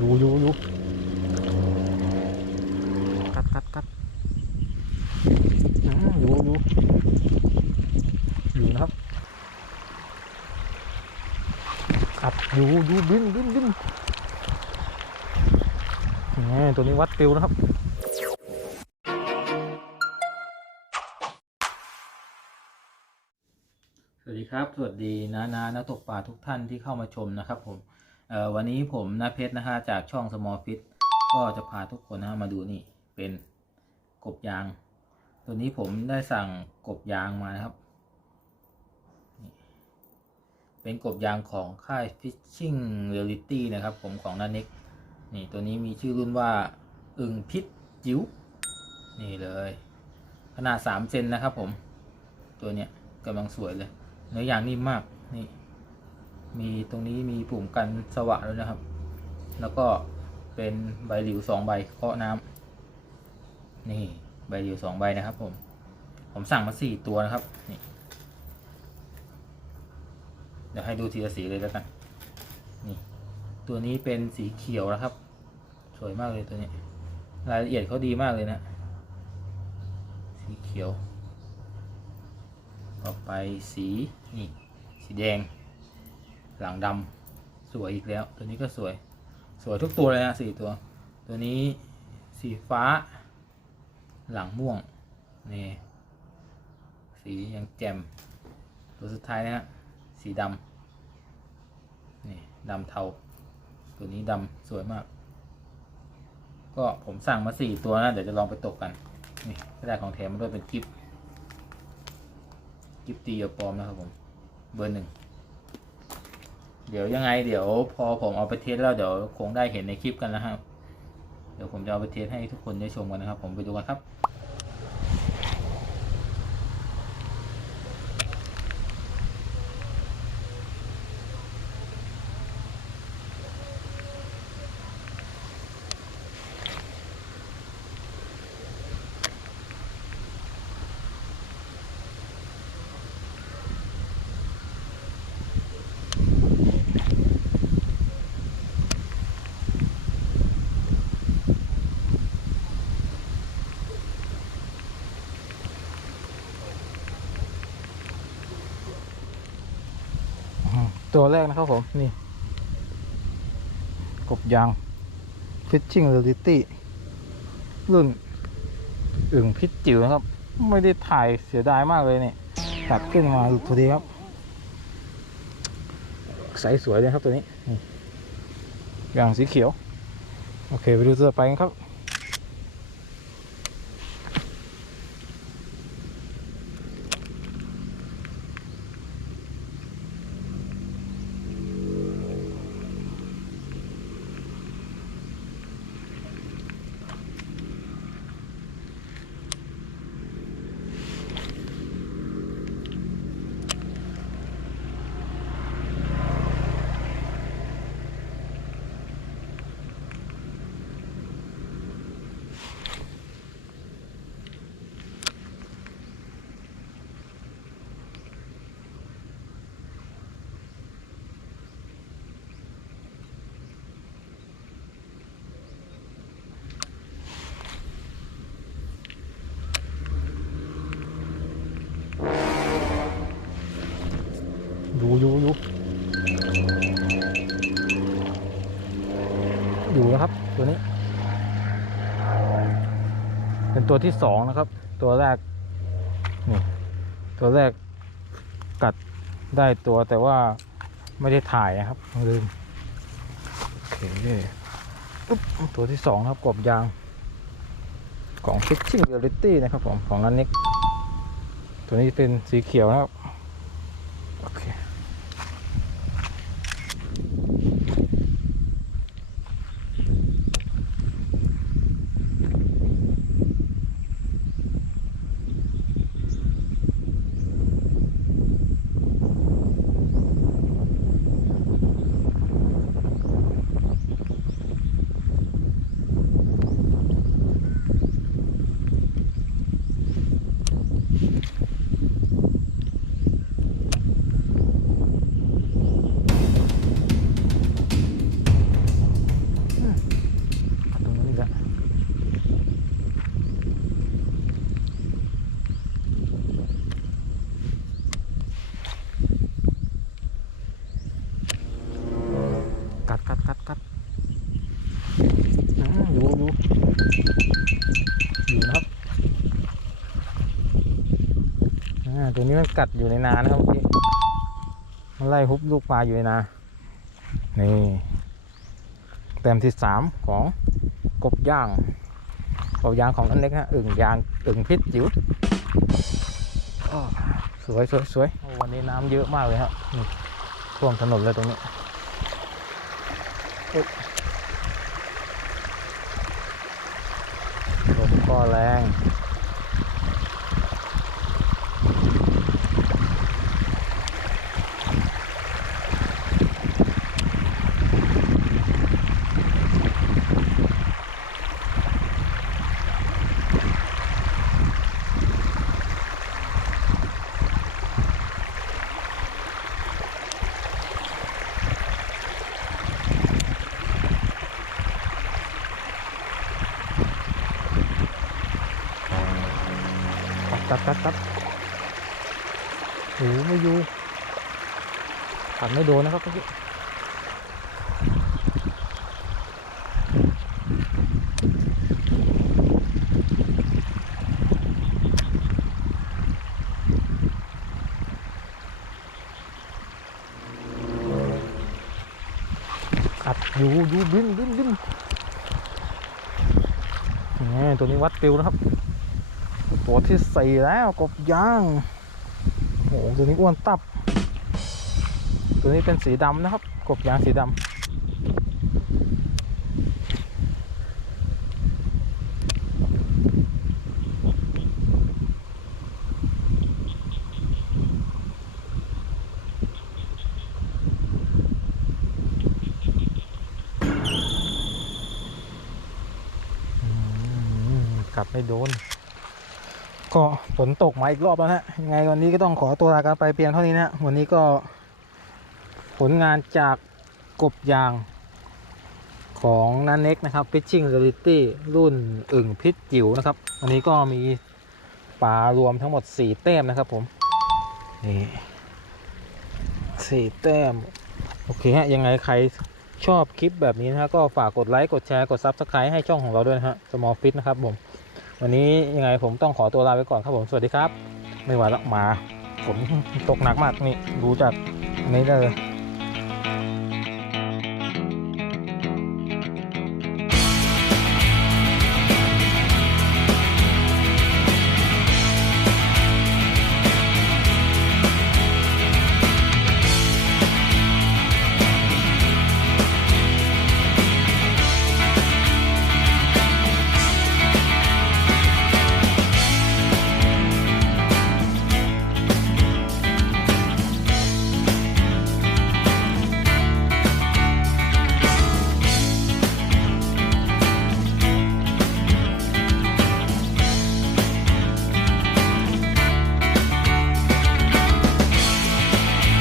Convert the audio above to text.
ดูดูดูกัดกัดกัดอืมดูดูอยู่นะครับกัดอยู่ดูบินบินบินนี่ตัวนี้วัดฟิวนะครับสวัสดีครับ สวัสดีนะนานักตกปลาทุกท่านที่เข้ามาชมนะครับผม วันนี้ผมนาเพชรนะฮะจากช่อง Small Fit ก็จะพาทุกคนนะะมาดูนี่เป็นกบยาง ตัวนี้ผมได้สั่งกบยางมานะครับ เป็นกบยางของค่าย Fishing Reality นะครับ ผมของนันเน็กนี่ตัวนี้มีชื่อรุ่นว่าอึ่งพิษจิ๋วนี่เลย ขนาด3เซนนะครับผม ตัวเนี้ยกำลังสวยเลย เนื้อยางนิ่มมากนี่ มีตรงนี้มีปุ่มกันสว่านด้วยนะครับ แล้วก็เป็นใบหลิวสองใบเคาะน้ำนี่ใบหลิวสองใบนะครับ ผม ผมสั่งมาสี่ตัวนะครับ นี่ เดี๋ยวให้ดูทีละสีเลยแล้วกัน นี่ ตัวนี้เป็นสีเขียวนะครับ สวยมากเลยตัวนี้ รายละเอียดเขาดีมากเลยนะ สีเขียว ต่อไปสี นี่ สีแดง หลังดำสวยอีกแล้ว ตัวนี้ก็สวย สวยทุกตัวเลยนะสี่ตัว ตัวนี้สีฟ้า หลังม่วง นี่ สียังแจ่ม ตัวสุดท้ายนะฮะ สีดำนี่ดำเทา ตัวนี้ดำสวยมาก ก็ผมสั่งมาสี่ตัวนะ เดี๋ยวจะลองไปตกกัน นี่ก็ได้ของแถมมาด้วยเป็นกิฟต์กิฟตีกับปลอมนะครับผม เบอร์หนึ่ง เดี๋ยวยังไงเดี๋ยวพอผมเอาไปเทสแล้วเดี๋ยวคงได้เห็นในคลิปกันนะครับ เดี๋ยวผมจะเอาไปเทสให้ทุกคนได้ชมกันนะครับ ผมไปดูกันครับ อืม ตัวแรกนะครับผม นี่ กบยาง Fishing Reality รุ่นอึ่งพิษจิ๋วนะครับ ไม่ได้ถ่ายเสียดายมากเลยเนี่ยตัดขึ้นมาดูพอดีครับ ใสสวยเลยครับตัวนี้นี่ยางสีเขียว โอเค ไปดูตัวต่อไปกันครับ ตัวนี้ เป็นตัวที่สองนะครับ ตัวแรกนี่ตัวแรกกัดได้ตัวแต่ว่าไม่ได้ถ่ายนะครับลืมโอเคปุ๊บตัวที่สองครับกบยาง ของ Fishing Reality นะครับผมของนันนิกตัวนี้เป็นสีเขียวนะครับ ตัวนี้มันกัดอยู่ในนานะครับเมื่อกี้มันไล่ฮุบลูกปลาอยู่ในนานี่แต้มที่สามของกบย่างกบย่างของอันเล็กฮะอึ่งยางอึ่งพิษจิ๋วสวยสวยสวยวันนี้น้ำเยอะมากเลยครับท่วมถนนเลยตรงนี้ลมก็แรง ตัดตัดตัดโอ้ไม่อยู่ตัดไม่โดนนะครับเมื่อกี้กัดอยู่อยู่บินบินบินนี่ตัวนี้วัดปิวนะครับ ตัวที่สี่แล้วกบย่างโอ้โหตัวนี้อ้วนตับ ตัวนี้เป็นสีดำนะครับ กบยางสีดำอืมกัดไม่โดน ก็ฝนตกมาอีกรอบแล้วฮะยังไงวันนี้ก็ต้องขอตัวลากันไปเพียงเท่านี้นะวันนี้ก็ผลงานจากกบยางของนันเน็กนะครับ Fishing Reality รุ่นอึ่งพิษจิ๋วนะครับ วันนี้ก็มีปลารวมทั้งหมด 4 แต้มนะครับผมนี่สี่แต้ม โอเคฮะ ยังไงใครชอบคลิปแบบนี้นะฮะ ก็ฝากกดไลค์ กดแชร์ กด Subscribe ให้ช่องของเราด้วยนะฮะ Small Fit นะครับผม วันนี้ยังไงผมต้องขอตัวลาไปก่อนครับผมสวัสดีครับ ไม่ไหวละหมาฝนตกหนักมากนี่ดูจากนี้ได้เลย